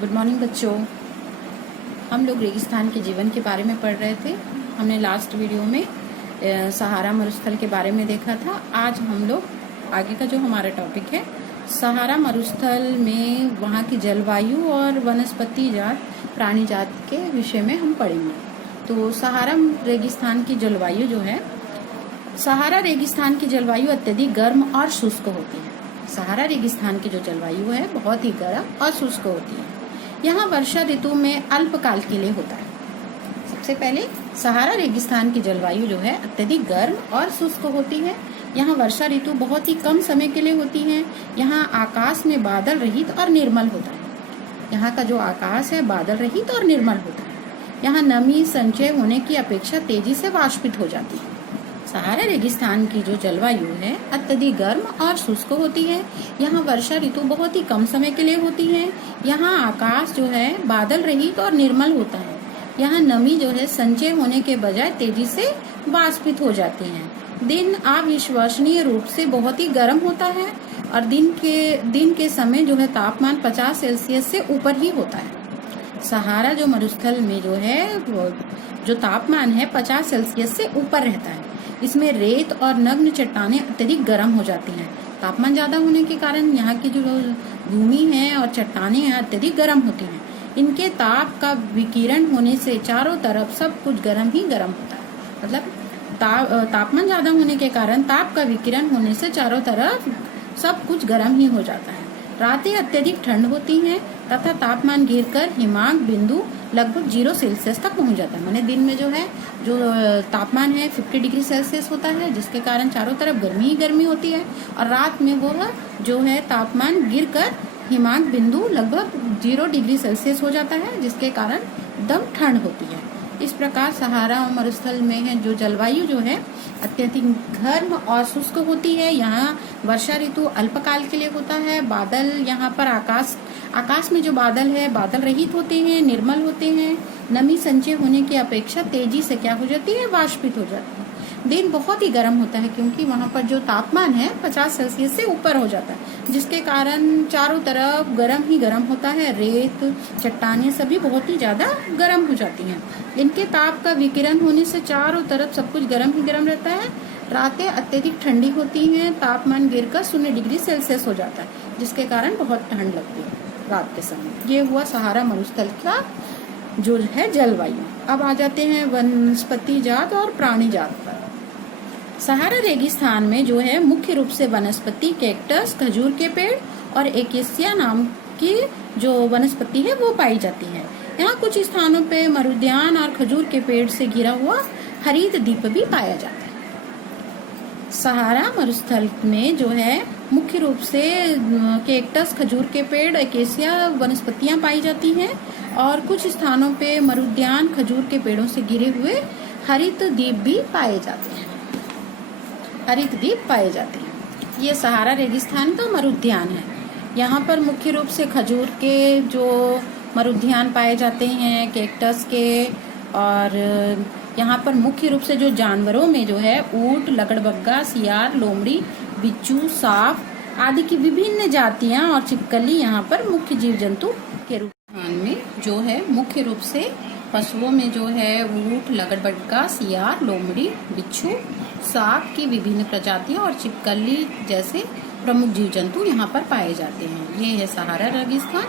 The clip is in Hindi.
गुड मॉर्निंग बच्चों। हम लोग रेगिस्तान के जीवन के बारे में पढ़ रहे थे। हमने लास्ट वीडियो में सहारा मरुस्थल के बारे में देखा था। आज हम लोग आगे का जो हमारा टॉपिक है सहारा मरुस्थल में वहाँ की जलवायु और वनस्पति जात प्राणी जात के विषय में हम पढ़ेंगे। तो सहारा रेगिस्तान की जलवायु जो है, सहारा रेगिस्तान की जलवायु अत्यधिक गर्म और शुष्क होती है। सहारा रेगिस्तान की जो जलवायु है बहुत ही गर्म और शुष्क होती है। यहाँ वर्षा ऋतु में अल्पकाल के लिए होता है। सबसे पहले सहारा रेगिस्तान की जलवायु जो है अत्यधिक गर्म और शुष्क होती है। यहाँ वर्षा ऋतु बहुत ही कम समय के लिए होती है। यहाँ आकाश में बादल रहित और निर्मल होता है। यहाँ का जो आकाश है बादल रहित और निर्मल होता है। यहाँ नमी संचय होने की अपेक्षा तेजी से वाष्पित हो जाती है। सहारा रेगिस्तान की जो जलवायु है अत्यधिक गर्म और शुष्क होती है। यहाँ वर्षा ऋतु बहुत ही कम समय के लिए होती है। यहाँ आकाश जो है बादल रहित और निर्मल होता है। यहाँ नमी जो है संचय होने के बजाय तेजी से वाष्पित हो जाती है। दिन अविश्वसनीय रूप से बहुत ही गर्म होता है और दिन के समय जो है तापमान 50 सेल्सियस से ऊपर ही होता है। सहारा जो मरुस्थल में जो है जो तापमान है 50 सेल्सियस से ऊपर रहता है। इसमें रेत और नग्न चट्टानें अत्यधिक गर्म हो जाती हैं। तापमान ज्यादा होने के कारण यहाँ की जो भूमि है और चट्टानें हैं अत्यधिक गर्म होती हैं। इनके ताप का विकिरण होने से चारों तरफ सब कुछ गर्म ही गर्म होता है। मतलब तापमान ज्यादा होने के कारण ताप का विकिरण होने से चारों तरफ सब कुछ गर्म ही हो जाता है। रातें अत्यधिक ठंड होती हैं तथा तापमान गिरकर हिमांक बिंदु लगभग 0 सेल्सियस तक पहुंच जाता है। माने दिन में जो है जो तापमान है 50 डिग्री सेल्सियस होता है, जिसके कारण चारों तरफ गर्मी ही गर्मी होती है और रात में वो जो है तापमान गिरकर हिमांक बिंदु लगभग 0 डिग्री सेल्सियस हो जाता है, जिसके कारण एकदम ठंड होती है। इस प्रकार सहारा मरुस्थल में है जो जलवायु जो है अत्यधिक गर्म और शुष्क होती है। यहाँ वर्षा ऋतु अल्पकाल के लिए होता है। बादल यहाँ पर आकाश में जो बादल है बादल रहित होते हैं, निर्मल होते हैं। नमी संचय होने की अपेक्षा तेजी से क्या हो जाती है, वाष्पित हो जाती है। दिन बहुत ही गर्म होता है क्योंकि वहाँ पर जो तापमान है 50 सेल्सियस से ऊपर हो जाता है, जिसके कारण चारों तरफ गर्म ही गर्म होता है। रेत चट्टानें सभी बहुत ही ज्यादा गर्म हो जाती हैं। इनके ताप का विकिरण होने से चारों तरफ सब कुछ गर्म ही गर्म रहता है। रातें अत्यधिक ठंडी होती हैं। तापमान गिरकर 0 डिग्री सेल्सियस हो जाता है, जिसके कारण बहुत ठंड लगती है रात के समय। ये हुआ सहारा मरुस्थल का जो है जलवायु। अब आ जाते हैं वनस्पति जात और प्राणी जात पर। सहारा रेगिस्तान में जो है मुख्य रूप से वनस्पति कैक्टस, खजूर के पेड़ और एकेसिया नाम की जो वनस्पति है वो पाई जाती है। यहाँ कुछ स्थानों पे मरुद्यान और खजूर के पेड़ से घिरा हुआ हरित द्वीप भी पाया जाता है। सहारा मरुस्थल में जो है मुख्य रूप से कैक्टस, खजूर के पेड़, एकेसिया वनस्पतियां पाई जाती हैं और कुछ स्थानों पे मरुद्यान, खजूर के पेड़ों से घिरे हुए हरित द्वीप भी पाए जाते हैं। हरित द्वीप पाए जाते हैं। ये सहारा रेगिस्तान का मरुद्यान है। यहाँ पर मुख्य रूप से खजूर के जो मरुद्यान पाए जाते हैं, कैक्टस के, और यहाँ पर मुख्य रूप से जो जानवरों में जो है ऊंट, लकड़बग्गा, सियार, लोमड़ी, बिच्छू, सांप आदि की विभिन्न जातियां और छिपकली यहाँ पर मुख्य जीव जंतु के रूप में जो है मुख्य रूप से पशुओं में जो है ऊंट, लकड़बग्गा, सियार, लोमड़ी, बिच्छू, सांप की विभिन्न प्रजातियां और छिपकली जैसे प्रमुख जीव जंतु यहाँ पर पाए जाते हैं। ये है सहारा रेगिस्तान।